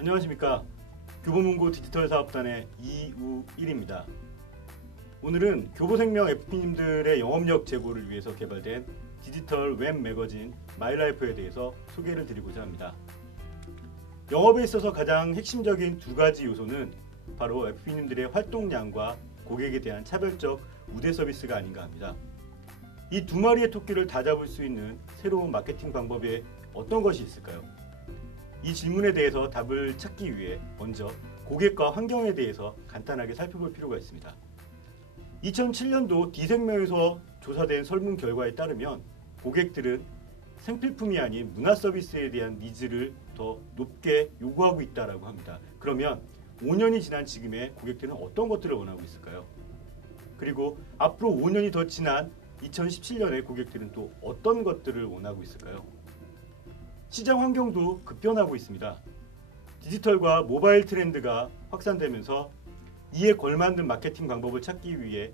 안녕하십니까. 교보문고 디지털사업단의 이우일입니다. 오늘은 교보생명 FP님들의 영업력 제고를 위해서 개발된 디지털 웹 매거진 마이라이프에 대해서 소개를 드리고자 합니다. 영업에 있어서 가장 핵심적인 두 가지 요소는 바로 FP님들의 활동량과 고객에 대한 차별적 우대 서비스가 아닌가 합니다. 이 두 마리의 토끼를 다 잡을 수 있는 새로운 마케팅 방법에 어떤 것이 있을까요? 이 질문에 대해서 답을 찾기 위해 먼저 고객과 환경에 대해서 간단하게 살펴볼 필요가 있습니다. 2007년도 D생명에서 조사된 설문 결과에 따르면 고객들은 생필품이 아닌 문화 서비스에 대한 니즈를 더 높게 요구하고 있다고 합니다. 그러면 5년이 지난 지금의 고객들은 어떤 것들을 원하고 있을까요? 그리고 앞으로 5년이 더 지난 2017년의 고객들은 또 어떤 것들을 원하고 있을까요? 시장 환경도 급변하고 있습니다. 디지털과 모바일 트렌드가 확산되면서 이에 걸맞는 마케팅 방법을 찾기 위해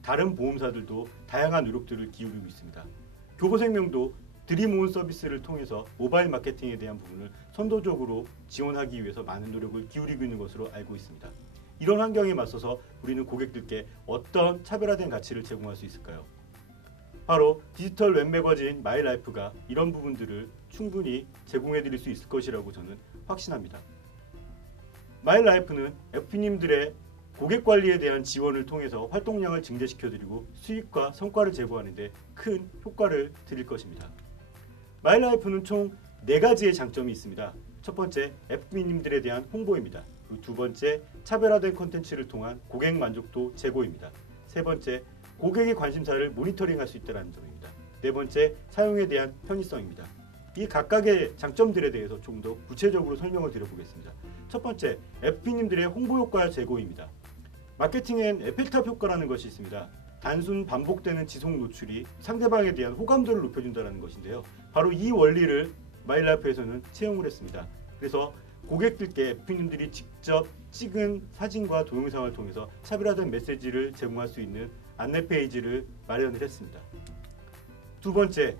다른 보험사들도 다양한 노력들을 기울이고 있습니다. 교보생명도 드림온 서비스를 통해서 모바일 마케팅에 대한 부분을 선도적으로 지원하기 위해서 많은 노력을 기울이고 있는 것으로 알고 있습니다. 이런 환경에 맞서서 우리는 고객들께 어떤 차별화된 가치를 제공할 수 있을까요? 바로 디지털 웹 매거진 마이라이프가 이런 부분들을 충분히 제공해 드릴 수 있을 것이라고 저는 확신합니다. 마이라이프는 FP님들의 고객 관리에 대한 지원을 통해서 활동량을 증대시켜 드리고 수익과 성과를 제고하는 데 큰 효과를 드릴 것입니다. 마이라이프는 총 4가지의 장점이 있습니다. 첫 번째, FP님들에 대한 홍보입니다. 그리고 두 번째, 차별화된 콘텐츠를 통한 고객 만족도 제고입니다. 세 번째, 고객의 관심사를 모니터링할 수 있다는 점입니다. 네 번째, 사용에 대한 편의성입니다. 이 각각의 장점들에 대해서 좀 더 구체적으로 설명을 드려보겠습니다. 첫 번째, FP님들의 홍보 효과 제고입니다. 마케팅엔 에펠탑 효과라는 것이 있습니다. 단순 반복되는 지속 노출이 상대방에 대한 호감도를 높여준다는 것인데요. 바로 이 원리를 마이라이프에서는 채용을 했습니다. 그래서 고객들께 FP님들이 직접 찍은 사진과 동영상을 통해서 차별화된 메시지를 제공할 수 있는 안내 페이지를 마련을 했습니다. 두 번째,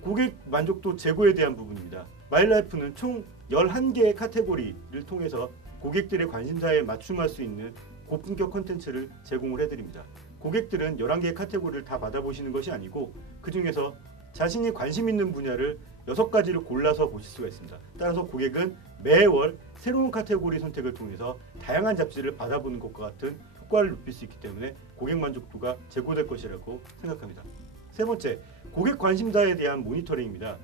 고객 만족도 제고에 대한 부분입니다. 마이라이프는 총 11개의 카테고리를 통해서 고객들의 관심사에 맞춤할 수 있는 고품격 콘텐츠를 제공을 해드립니다. 고객들은 11개의 카테고리를 다 받아보시는 것이 아니고 그 중에서 자신이 관심 있는 분야를 6가지를 골라서 보실 수가 있습니다. 따라서 고객은 매월 새로운 카테고리 선택을 통해서 다양한 잡지를 받아보는 것과 같은 효과를 높일 수 있기 때문에 고객 만족도가 제고될 것이라고 생각합니다. 세 번째, 고객 관심사에 대한 모니터링입니다.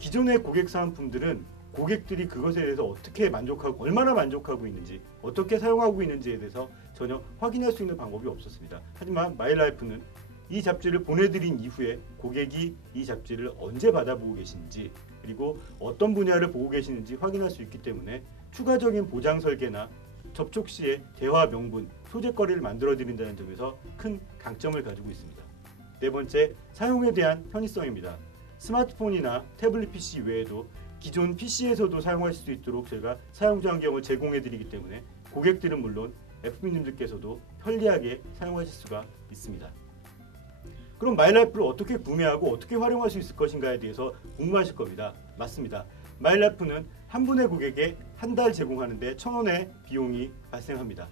기존의 고객 사은품들은 고객들이 그것에 대해서 어떻게 만족하고 얼마나 만족하고 있는지 어떻게 사용하고 있는지에 대해서 전혀 확인할 수 있는 방법이 없었습니다. 하지만 마이라이프는 이 잡지를 보내드린 이후에 고객이 이 잡지를 언제 받아보고 계시는지 그리고 어떤 분야를 보고 계시는지 확인할 수 있기 때문에 추가적인 보장 설계나 접촉 시에 대화 명분, 소재거리를 만들어 드린다는 점에서 큰 강점을 가지고 있습니다. 네 번째, 사용에 대한 편의성입니다. 스마트폰이나 태블릿 PC 외에도 기존 PC에서도 사용하실 수 있도록 저희가 사용자 환경을 제공해 드리기 때문에 고객들은 물론 FP님들께서도 편리하게 사용하실 수가 있습니다. 그럼 마이라이프를 어떻게 구매하고 어떻게 활용할 수 있을 것인가에 대해서 궁금하실 겁니다. 맞습니다. 마이라이프는 한 분의 고객에 한 달 제공하는데 1,000원의 비용이 발생합니다.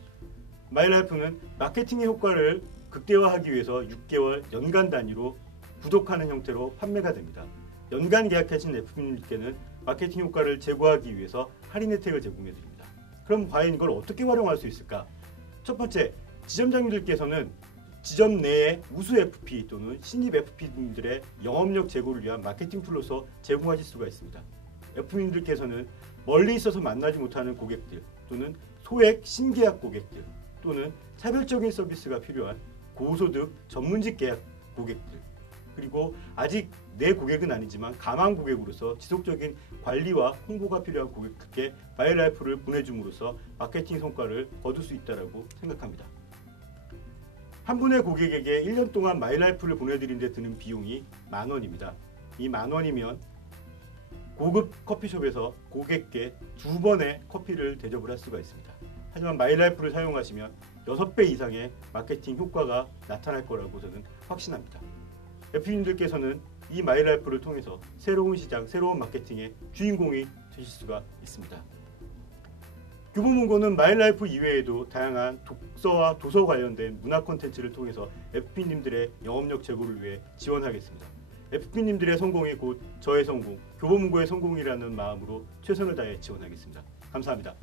마이라이프는 마케팅의 효과를 극대화하기 위해서 6개월 연간 단위로 구독하는 형태로 판매가 됩니다. 연간 계약하신 FP님께는 마케팅 효과를 제고하기 위해서 할인 혜택을 제공해 드립니다. 그럼 과연 이걸 어떻게 활용할 수 있을까? 첫 번째, 지점장님들께서는 지점 내에 우수 FP 또는 신입 FP님들의 영업력 제고를 위한 마케팅 툴로서 제공하실 수가 있습니다. FP님들께서는 멀리 있어서 만나지 못하는 고객들 또는 소액 신계약 고객들 또는 차별적인 서비스가 필요한 고소득 전문직 계약 고객들 그리고 아직 내 고객은 아니지만 가망 고객으로서 지속적인 관리와 홍보가 필요한 고객들께 마이라이프를 보내줌으로써 마케팅 성과를 거둘 수 있다고 생각합니다. 한 분의 고객에게 1년 동안 마이라이프를 보내드린 데 드는 비용이 10,000원입니다. 이 10,000원이면 고급 커피숍에서 고객께 2번의 커피를 대접을 할 수가 있습니다. 하지만 마이라이프를 사용하시면 6배 이상의 마케팅 효과가 나타날 거라고 저는 확신합니다. FP님들께서는 이 마이라이프를 통해서 새로운 시장, 새로운 마케팅의 주인공이 되실 수가 있습니다. 교보문고는 마일라이프 이외에도 다양한 독서와 도서 관련된 문화 콘텐츠를 통해서 FP님들의 영업력 제고를 위해 지원하겠습니다. FP님들의 성공이 곧 저의 성공, 교보문고의 성공이라는 마음으로 최선을 다해 지원하겠습니다. 감사합니다.